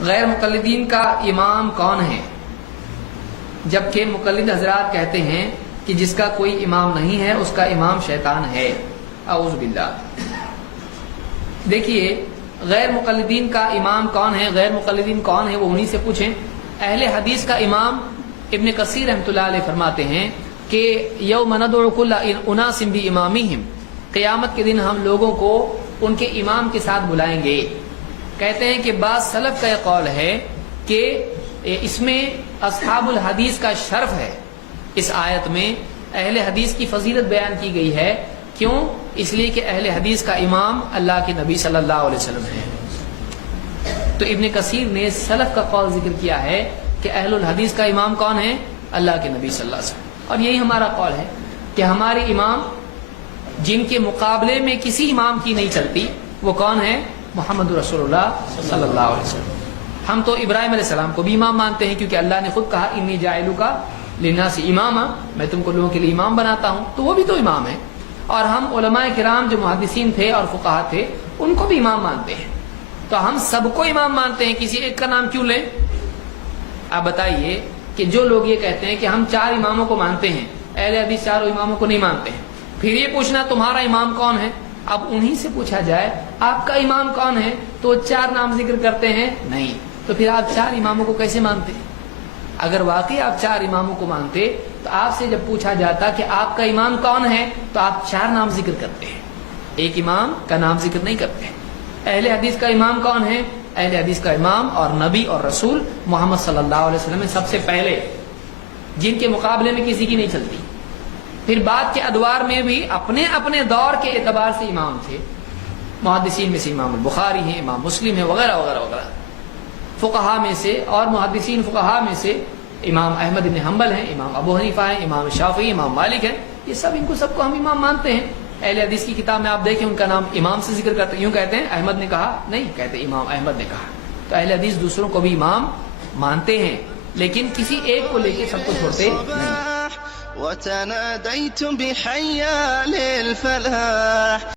غیر مقلدین کا امام کون ہے، جبکہ مقلد حضرات کہتے ہیں کہ جس کا کوئی امام نہیں ہے اس کا امام شیطان ہے، اعوذ باللہ۔ دیکھیے غیر مقلدین کا امام کون ہے، غیر مقلدین کون ہے وہ انہی سے پوچھیں۔ اہل حدیث کا امام ابن کثیر رحمۃ اللہ علیہ فرماتے ہیں کہ یوم ندعو کل اناس بامامہم، قیامت کے دن ہم لوگوں کو ان کے امام کے ساتھ بلائیں گے۔ کہتے ہیں کہ بعض سلف کا یہ قول ہے کہ اس میں اصحاب الحدیث کا شرف ہے، اس آیت میں اہل حدیث کی فضیلت بیان کی گئی ہے۔ کیوں؟ اس لیے کہ اہل حدیث کا امام اللہ کے نبی صلی اللہ علیہ وسلم ہے۔ تو ابن کثیر نے سلف کا قول ذکر کیا ہے کہ اہل الحدیث کا امام کون ہے، اللہ کے نبی صلی اللہ علیہ وسلم۔ اور یہی ہمارا قول ہے کہ ہمارے امام جن کے مقابلے میں کسی امام کی نہیں چلتی وہ کون ہے، محمد رسول اللہ صلی اللہ علیہ وسلم۔ ہم تو ابراہیم علیہ السلام کو بھی امام مانتے ہیں، کیونکہ اللہ نے خود کہا انی جاعلک للناس اماما، میں تم کو لوگوں کے لیے امام بناتا ہوں، تو وہ بھی تو امام ہے۔ اور ہم علماء کرام جو محدثین تھے اور فقہاء تھے ان کو بھی امام مانتے ہیں، تو ہم سب کو امام مانتے ہیں، کسی ایک کا نام کیوں لیں؟ آپ بتائیے کہ جو لوگ یہ کہتے ہیں کہ ہم 4 اماموں کو مانتے ہیں، اہل حدیث 4 اماموں کو نہیں مانتے ہیں، پھر یہ پوچھنا تمہارا امام کون ہے؟ اب انہی سے پوچھا جائے آپ کا امام کون ہے تو 4 نام ذکر کرتے ہیں نہیں، تو پھر آپ 4 اماموں کو کیسے مانتے؟ اگر واقعی آپ 4 اماموں کو مانتے تو آپ سے جب پوچھا جاتا کہ آپ کا امام کون ہے تو آپ 4 نام ذکر کرتے ہیں، ایک امام کا نام ذکر نہیں کرتے۔ اہل حدیث کا امام کون ہے؟ اہل حدیث کا امام اور نبی اور رسول محمد صلی اللہ علیہ وسلم میں سب سے پہلے، جن کے مقابلے میں کسی کی نہیں چلتی۔ پھر بعد کے ادوار میں بھی اپنے اپنے دور کے اعتبار سے امام تھے، محدثین میں سے امام البخاری ہیں، امام مسلم ہیں، وغیرہ وغیرہ وغیرہ۔ فقہاء میں سے اور محدثین فقہاء میں سے امام احمد بن حنبل ہیں، امام ابو حنیفہ ہیں، امام شافعی، امام مالک ہیں، یہ سب ان کو سب کو ہم امام مانتے ہیں۔ اہل حدیث کی کتاب میں آپ دیکھیں ان کا نام امام سے ذکر کرتے ہیں، یوں کہتے ہیں احمد نے کہا، نہیں کہتے امام احمد نے کہا۔ تو اہل حدیث دوسروں کو بھی امام مانتے ہیں، لیکن کسی ایک کو لے کے سب کو چھوڑتے نہیں۔ وتناديت بحي الفلاح